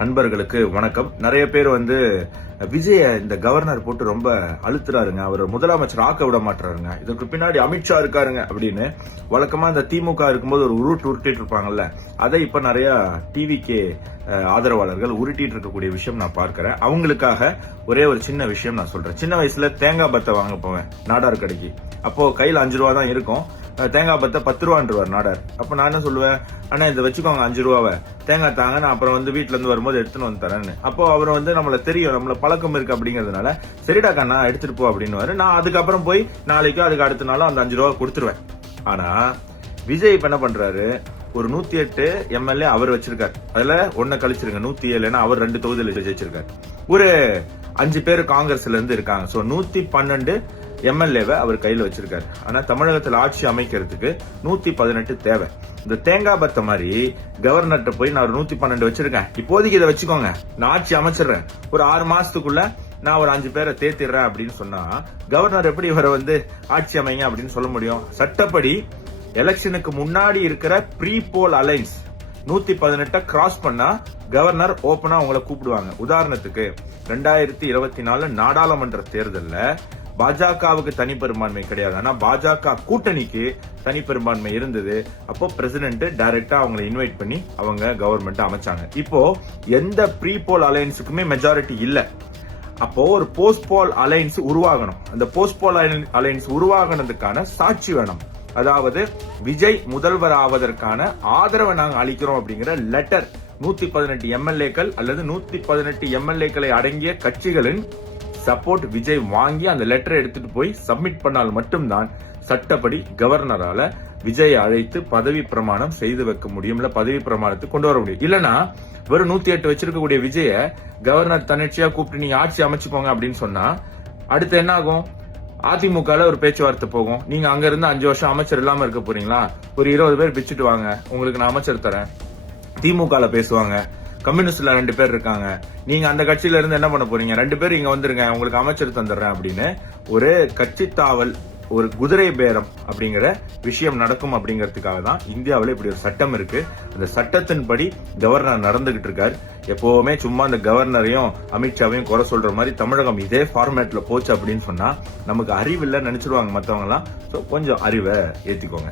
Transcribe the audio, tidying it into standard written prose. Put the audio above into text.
நண்பர்களுக்கு வணக்கம். நிறைய பேர் விஜய இந்த கவர்னர் போட்டு ரொம்ப அழுத்துறாருங்க, அவர் முதலமைச்சர் ஆக்க விட மாட்டாருங்க, இதுக்கு பின்னாடி அமித்ஷா இருக்காருங்க அப்படின்னு வழக்கமா இந்த திமுக இருக்கும்போது ஒரு உருட்டிட்டு இருப்பாங்கல்ல, அதை இப்ப நிறைய டிவிகே ஆதரவாளர்கள் உருட்டிட்டு இருக்கக்கூடிய விஷயம் நான் பார்க்கிறேன். அவங்களுக்காக ஒரே ஒரு சின்ன விஷயம் நான் சொல்றேன். சின்ன வயசுல தேங்காய் பத்தை வாங்க போவேன் நாடார் கடைக்கு. அப்போ கையில 5 ரூபா தான் இருக்கும். தேங்காய் பத்தை 10 ரூபான்றுவார் நாடார். அப்ப நான் என்ன சொல்லுவேன், அண்ணா இதை வச்சுக்கோங்க 5 ரூபாவை, தேங்காய் தாங்க, நான் அப்புறம் வீட்டுல இருந்து வரும்போது எடுத்துன்னு வந்து தரேன்னு. அப்போ அவர் நம்மள தெரியும், நம்மள பழக்கம் இருக்கு அப்படிங்கறதுனால சரிடா கண்ணா எடுத்துட்டு போ அப்படின்னு. நான் அதுக்கப்புறம் போய் நாளைக்கோ அதுக்கு அடுத்த நாளும் அந்த 5 ரூபா கொடுத்துருவேன். ஆனா விஜய் இப்ப என்ன பண்றாரு, ஒரு 108 எம்எல்ஏ அவர் வச்சிருக்காரு. அதுல ஒன்ன கழிச்சிருங்க 107, அவர் 2 தொகுதியில் ஜெயிச்சிருக்காரு. ஒரு 5 பேர் காங்கிரஸ்ல இருந்து இருக்காங்க. 112 எம்எல்ஏவை அவர் கையில வச்சிருக்காரு. ஆனா தமிழகத்தில் ஆட்சி அமைக்கிறதுக்கு 118 தேவை. இந்த தேங்காய் பத்த மாதிரி கவர்னர்கிட்ட போய் நான் ஒரு 112 வச்சிருக்கேன், இப்போதைக்கு இதை வச்சுக்கோங்க, நான் ஆட்சி அமைச்சிடுறேன், ஒரு 6 மாசத்துக்குள்ள நான் ஒரு 5 பேரை தேத்திடுறேன் அப்படின்னு சொன்னா கவர்னர் எப்படி இவரை ஆட்சி அமைங்க அப்படின்னு சொல்ல முடியும்? சட்டப்படி எலெக்ஷனுக்கு முன்னாடி இருக்கிற ப்ரீ போல் அலைன்ஸ் 118 கிராஸ் பண்ணா கவர்னர் ஓபனா உங்களை கூப்பிடுவாங்க. உதாரணத்துக்கு 2024 நாடாளுமன்ற தேர்தல்ல பாஜகவுக்கு தனி பெரும்பான்மை கிடையாது, ஆனா பாஜக கூட்டணிக்கு தனி பெரும்பான்மை இருந்தது. அப்போ பிரசிடென்ட் டைரக்டா அவங்களை இன்வைட் பண்ணி அவங்க கவர்மெண்ட் அமைச்சாங்க. இப்போ எந்த ப்ரீ போல் அலையன்ஸுக்குமே மெஜாரிட்டி இல்ல. அப்போ ஒரு போஸ்ட் போல் அலையன்ஸ் உருவாகணும். அந்த போஸ்ட் போல் அலையன்ஸ் உருவாகனதுக்கான சாட்சி வேணும். அதாவது விஜய் முதல்வர் ஆவதற்கான ஆதரவை நாங்க அளிக்கிறோம் அப்படிங்கிற லெட்டர் 118 எம்எல்ஏக்கள் அல்லது 118 எம்எல்ஏக்களை அடங்கிய கட்சிகளின் சப்போர்ட் விஜய் வாங்கி அந்த லெட்டரை எடுத்துட்டு போய் சப்மிட் பண்ணால் மட்டும்தான் சட்டப்படி கவர்னரால விஜய் அழைத்து பதவி பிரமாணம் செய்து வைக்க முடியும், இல்ல பதவி பிரமாணத்துக்கு கொண்டு வர முடியும். இல்லனா வெறும் 108 வச்சிருக்கக்கூடிய விஜய கவர்னர் தன்னிச்சையா கூப்பிட்டு நீங்க ஆட்சி அமைச்சுக்கோங்க அப்படின்னு சொன்னா அடுத்து என்ன ஆகும்? அதிமுக ஒரு பேச்சுவார்த்தை போகும். நீங்க அங்க இருந்து 5 வருஷம் அமைச்சர் இல்லாம இருக்க போறீங்களா, ஒரு 20 பேர் பிச்சுட்டு வாங்க, உங்களுக்கு நான் அமைச்சர் தரேன். திமுக பேசுவாங்க, கம்யூனிஸ்ட்ல 2 பேர் இருக்காங்க, நீங்க அந்த கட்சியில இருந்து என்ன பண்ண போறீங்க, 2 பேர் இங்க வந்துருங்க, உங்களுக்கு அமைச்சர் தந்துடுறேன் அப்படின்னு ஒரு கட்சி தாவல், ஒரு குதிரை பேரம் அப்படிங்கிற விஷயம் நடக்கும். அப்படிங்கிறதுக்காக தான் இந்தியாவில் இப்படி ஒரு சட்டம் இருக்கு. அந்த சட்டத்தின்படி கவர்னர் நடந்துகிட்டு இருக்காரு. எப்பவுமே சும்மா அந்த கவர்னரையும் அமித்ஷாவையும் குறை சொல்ற மாதிரி தமிழகம் இதே ஃபார்மேட்ல போச்சு அப்படின்னு சொன்னா நமக்கு அறிவு இல்லைன்னு நினைச்சிருவாங்க மத்தவங்க எல்லாம். கொஞ்சம் அறிவை ஏத்திக்கோங்க.